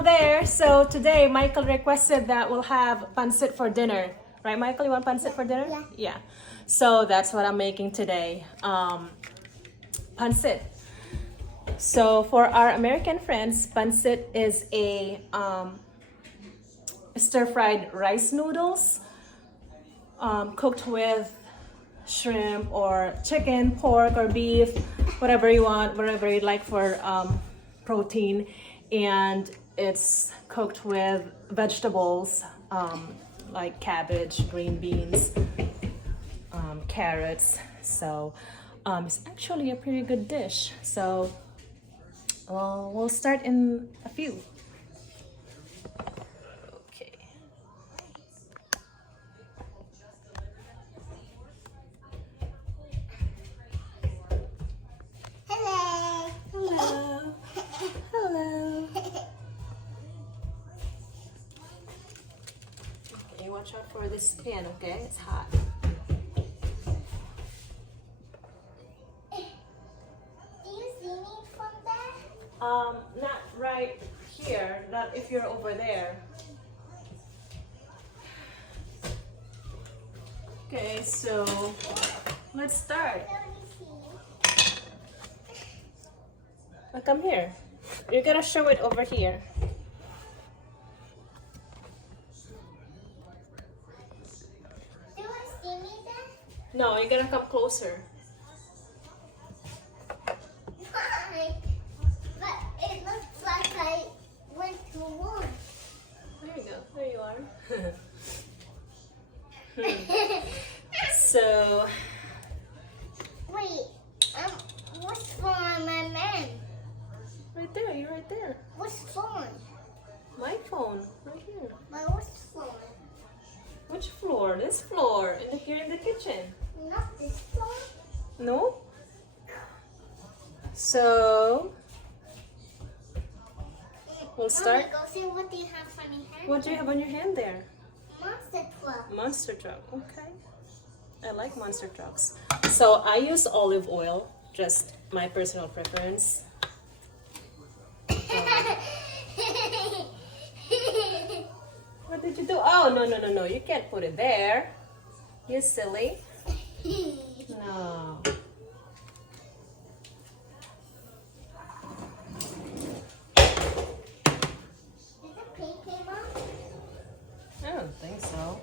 Hello there. So today Michael requested that we'll have pancit for dinner. Right, Michael? You want pancit for dinner? Yeah. So that's what I'm making today. Pancit. So for our American friends, pancit is a stir-fried rice noodles cooked with shrimp or chicken, pork, or beef, whatever you want, whatever you like for protein. And it's cooked with vegetables like cabbage, green beans, carrots. So it's actually a pretty good dish. So we'll start in a few. Okay. Hello. Hello. Hello. Okay, watch out for this pan, okay? It's hot. Do you see me from there? Not right here, not if you're over there. Okay, so let's start. Let me see. Come here. You're gonna show it over here. Do you see me there? No, you're gonna come closer. Hi. But it looks like I went to one. There you go. There you are. So, Wait. Which phone am I in? right there. You're right there. Which phone? My phone, right here. My which phone? Which floor? This floor. Here in the kitchen. Not this phone. No. So, we'll start. Mommy, go see what do you have on your hand? What do you have on your hand there? Monster truck. Monster truck. Okay. I like monster trucks. So I use olive oil, just my personal preference. What did you do? Oh, no. You can't put it there. You silly. No. Is it pink came off? I don't think so.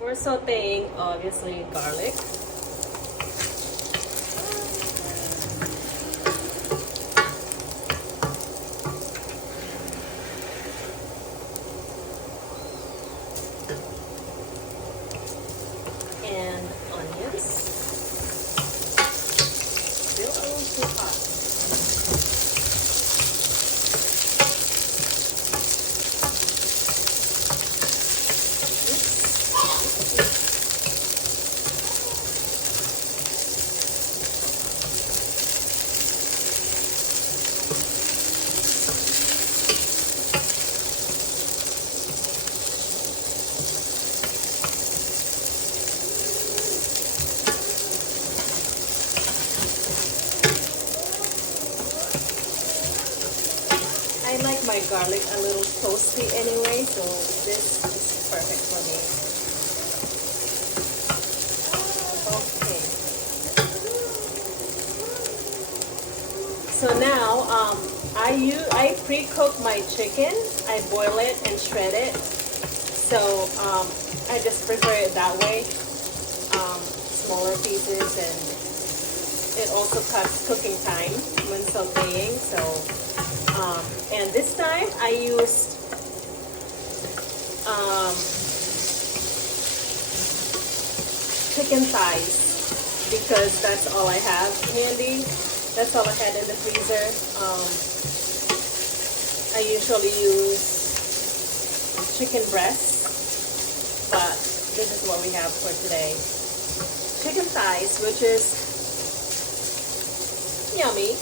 What's this? We're sauteing, obviously, garlic. And onions. Still a little too hot. I like my garlic a little toasty anyway, so this is perfect for me. Okay. So now I pre-cook my chicken. I boil it and shred it. So I just prefer it that way. Smaller pieces, and it also cuts cooking time when sauteing. So and this time I used chicken thighs because that's all I have handy. That's all I had in the freezer. I usually use chicken breasts, but this is what we have for today. Chicken thighs, which is yummy.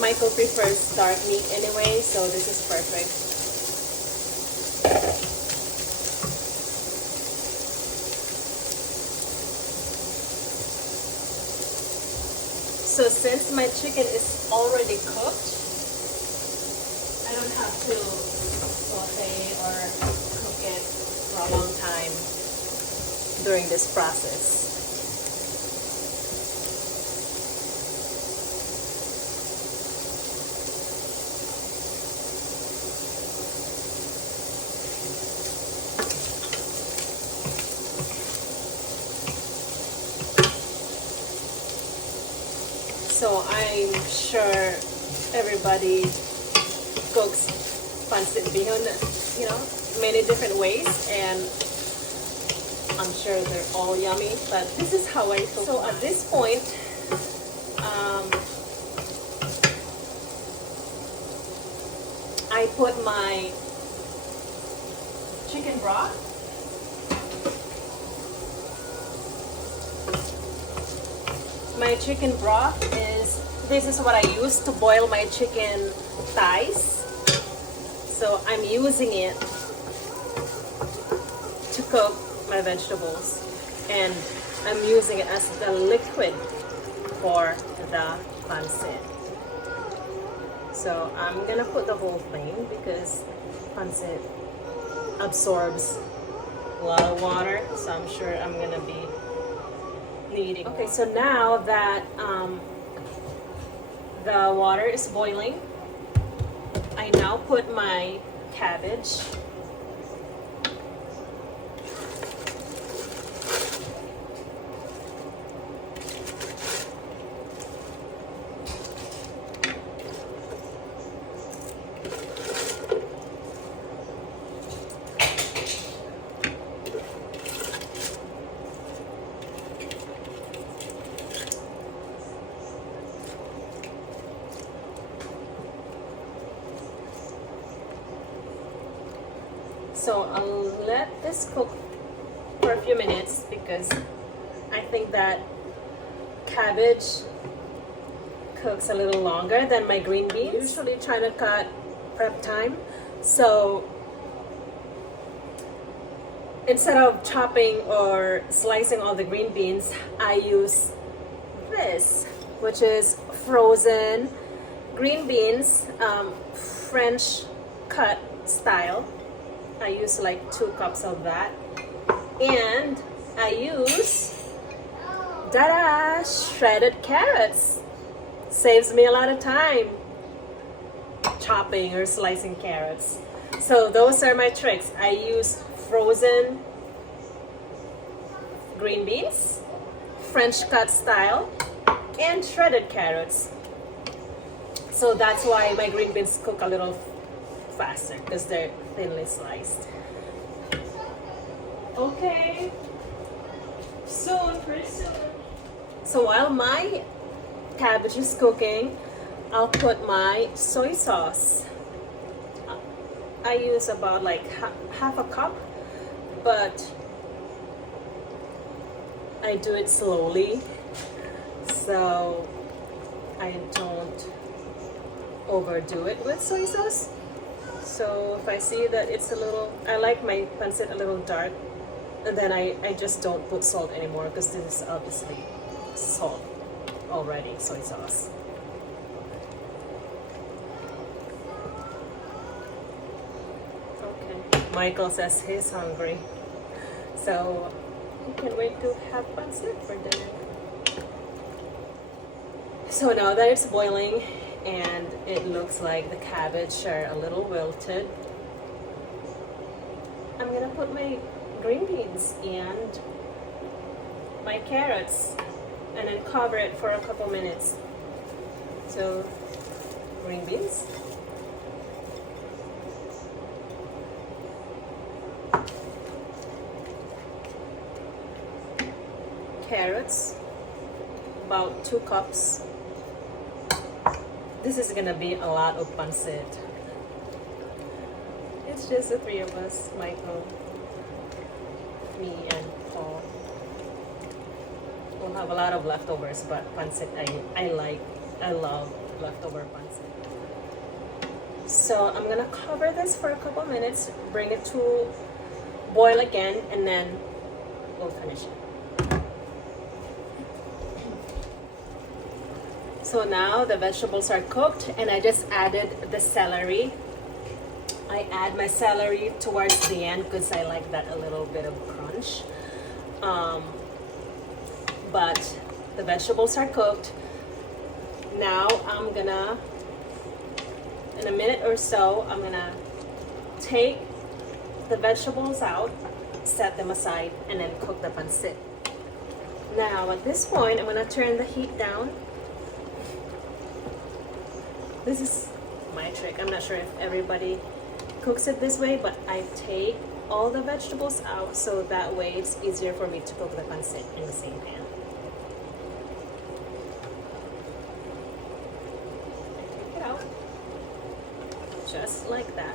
Michael prefers dark meat anyway, so this is perfect. So since my chicken is already cooked, I don't have to saute or cook it for a long time during this process. So I'm sure everybody cooks pancit bihon, you know, many different ways, and I'm sure they're all yummy, but this is how I cook. So at this point, I put my chicken broth. My chicken broth this is what I use to boil my chicken thighs. So I'm using it to cook my vegetables, and I'm using it as the liquid for the pancit. So I'm gonna put the whole thing because pancit absorbs a lot of water, so I'm sure I'm gonna be needing. Okay, so now that the water is boiling, I now put my cabbage. So I'll let this cook for a few minutes because I think that cabbage cooks a little longer than my green beans. I usually try to cut prep time. So instead of chopping or slicing all the green beans, I use this, which is frozen green beans, French cut style. I use like 2 cups of that, and I use shredded carrots. Saves me a lot of time chopping or slicing carrots. So those are my tricks. I use frozen green beans, French cut style, and shredded carrots. So that's why my green beans cook a little faster because they're thinly sliced. Okay, pretty soon. So while my cabbage is cooking, I'll put my soy sauce. I use about like half a cup, but I do it slowly so I don't overdo it with soy sauce. So if I see that it's a little, I like my pancit a little dark, and then I just don't put salt anymore because this is obviously salt already, soy sauce. Okay, Michael says he's hungry, so he can't wait to have pancit for dinner. So now that it's boiling and it looks like the cabbage are a little wilted, I'm gonna put my green beans and my carrots and then cover it for a couple minutes. So green beans, carrots, about 2 cups. This is gonna be a lot of pancit. It's just the 3 of us, Michael, me, and Paul. We'll have a lot of leftovers, but pancit I love leftover pancit. So I'm gonna cover this for a couple minutes, bring it to boil again, and then we'll finish it. So now the vegetables are cooked and I just added the celery. I add my celery towards the end because I like that a little bit of crunch. But the vegetables are cooked. Now I'm gonna, in a minute or so, I'm gonna take the vegetables out, set them aside, and then cook the pancit. Now at this point, I'm gonna turn the heat down. This is my trick. I'm not sure if everybody cooks it this way, but I take all the vegetables out so that way it's easier for me to cook the pancit in the same pan. Take it out, just like that.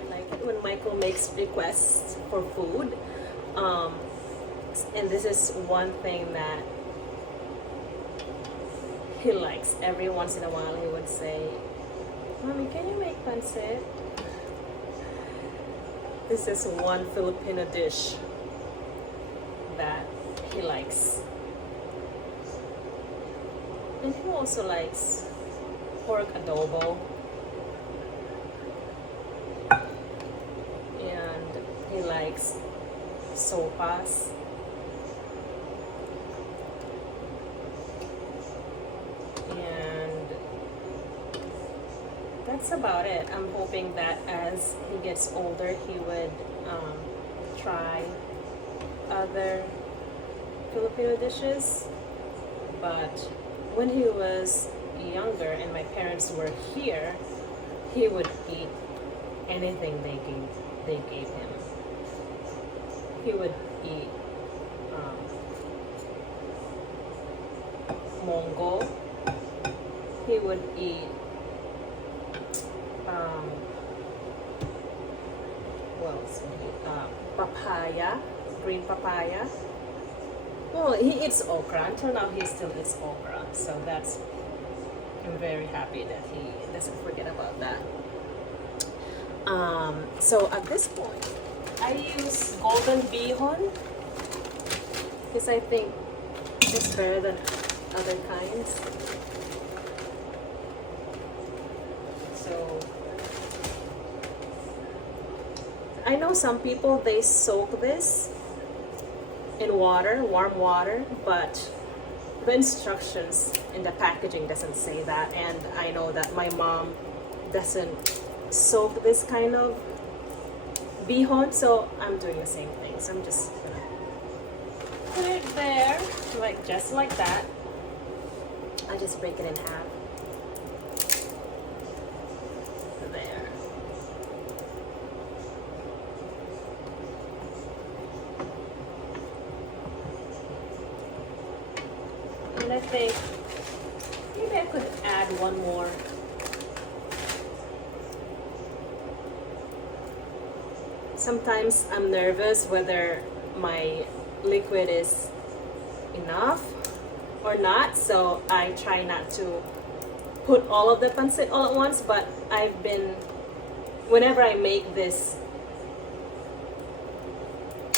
I like it when Michael makes requests for food. And this is one thing that he likes. Every once in a while he would say, "Mommy, can you make pancit?" This is one Filipino dish that he likes. And he also likes pork adobo. And he likes sopas. That's about it. I'm hoping that as he gets older, he would try other Filipino dishes. But when he was younger and my parents were here, he would eat anything they gave him. He would eat mongo. He would eat what else? Papaya, green papaya. Well, he eats okra. Until now, he still eats okra. So I'm very happy that he doesn't forget about that. So at this point, I use golden bihon because I think it's better than other kinds. So I know some people, they soak this in water, warm water, but the instructions in the packaging doesn't say that, and I know that my mom doesn't soak this kind of bihon, so I'm doing the same thing. So I'm just gonna put it there, like just like that. I just break it in half. There. And I think maybe I could add one more. Sometimes I'm nervous whether my liquid is enough or not, so I try not to put all of the pancit all at once, but whenever I make this,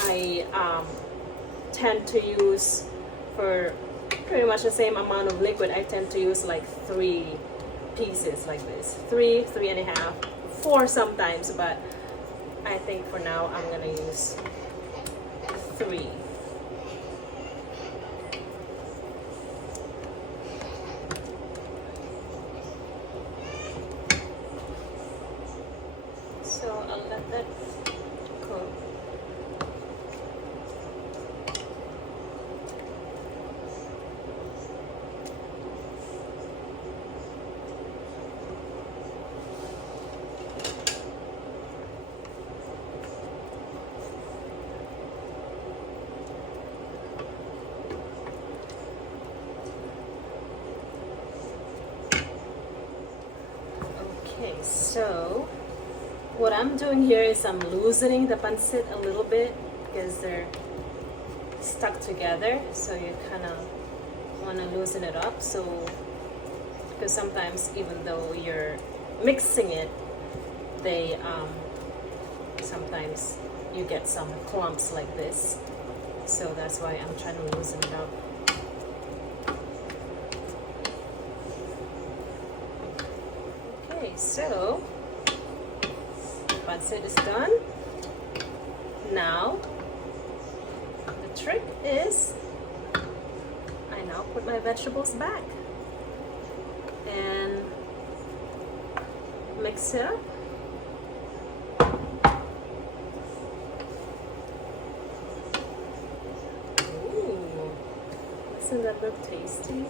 I tend to use, for pretty much the same amount of liquid, I tend to use like 3 pieces like this. 3, 3.5, 4 sometimes, but I think for now I'm gonna use 3. So I'll let that cook. Okay, so what I'm doing here is I'm loosening the pancit a little bit because they're stuck together, so you kind of want to loosen it up. So because sometimes even though you're mixing it, they sometimes you get some clumps like this. So that's why I'm trying to loosen it up. Okay, so pancit is done. Now the trick is I now put my vegetables back and mix it up. Ooh, doesn't that look tasty?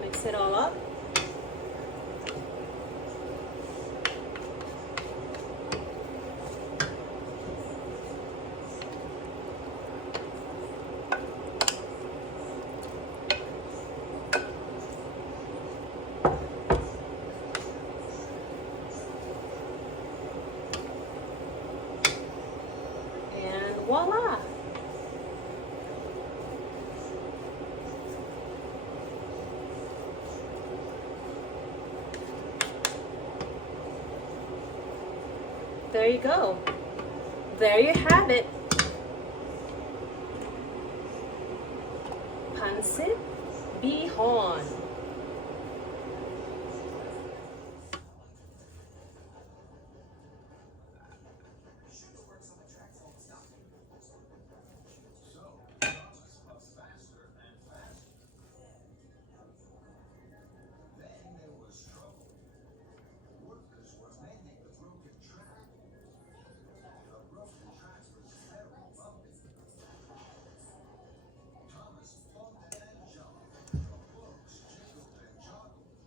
Mix it all up. Voila! There you go. There you have it. Pancit bihon.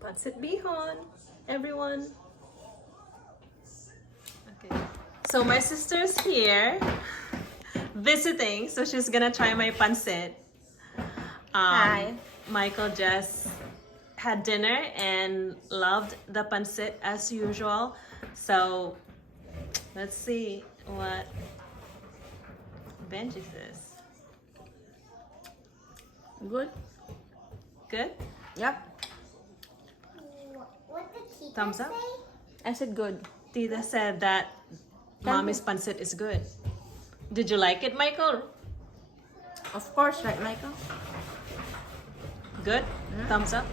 Pancit bihon, everyone. Okay. So my sister's here visiting, so she's gonna try my pancit. Hi. Michael just had dinner and loved the pancit as usual. So let's see what Benji says. Good? Good? Yep. What did Tita Thumbs up? say? I said good. Tita said that mommy's pancit is good. Did you like it, Michael? Of course, right, Michael? Good? Thumbs up?